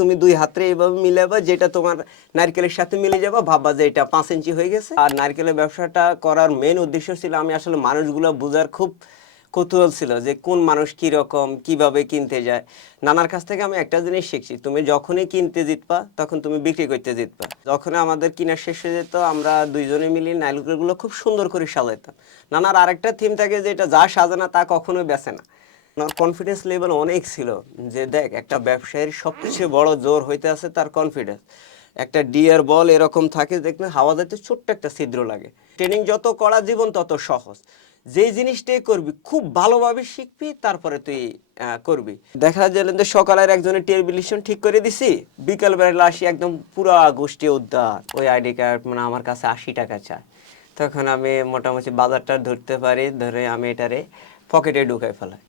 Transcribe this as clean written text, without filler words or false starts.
তুমি 2 হাতে এইভাবে মিলাবা, যেটা তোমার নারকেলের সাথে মিলে যাবে, ভাববা যে এটা 5 ইঞ্চি হয়ে গেছে। আর নারকেলের ব্যবসাটা করার মেন উদ্দেশ্য ছিল আমি আসলে মানুষগুলো বোঝার খুব কৌতূহল ছিল যে কোন মানুষ কি রকম কিভাবে কিনতে যায়। নানার কাছ থেকে আমি একটা জিনিস শিখছি, তুমি যখনই কিনতে জিতবা তখন তুমি বিক্রি করতে জিতবা। যখন আমাদের কিনা শেষ হয়ে যেত আমরা দুইজনে মিলে নারকেলগুলো খুব সুন্দর করে সাজাইতাম। নানার আরেকটা থিম থাকে যে এটা যা সাজানা তা কখনোই বেচে না। আমার কনফিডেন্স লেভেল অনেক ছিল যে দেখ একটা ব্যবসায়ীর সবচেয়ে বড় জোর হইতে আছে তার কনফিডেন্স। একটা ডিয়ার বল এরকম থাকে দেখবেন হাওয়া যাইতে ছোট্ট একটা ছিদ্র লাগে। ট্রেনিং যত করা জীবন তত সহজ। যেই জিনিসটাই করবি খুব ভালোভাবে শিখবি, তারপরে তুই করবি। দেখা যায় যে সকালের একজনের টেবিলিশন ঠিক করে দিছি, বিকাল বেলা আসি একদম পুরা গোষ্ঠী উদ্ধার, ওই আইডি কার্ড মানে আমার কাছে 80 টাকা চায়। তখন আমি মোটামুটি বাজারটা ধরতে পারি, ধরে আমি এটারে পকেটে ঢুকাই ফেলাই।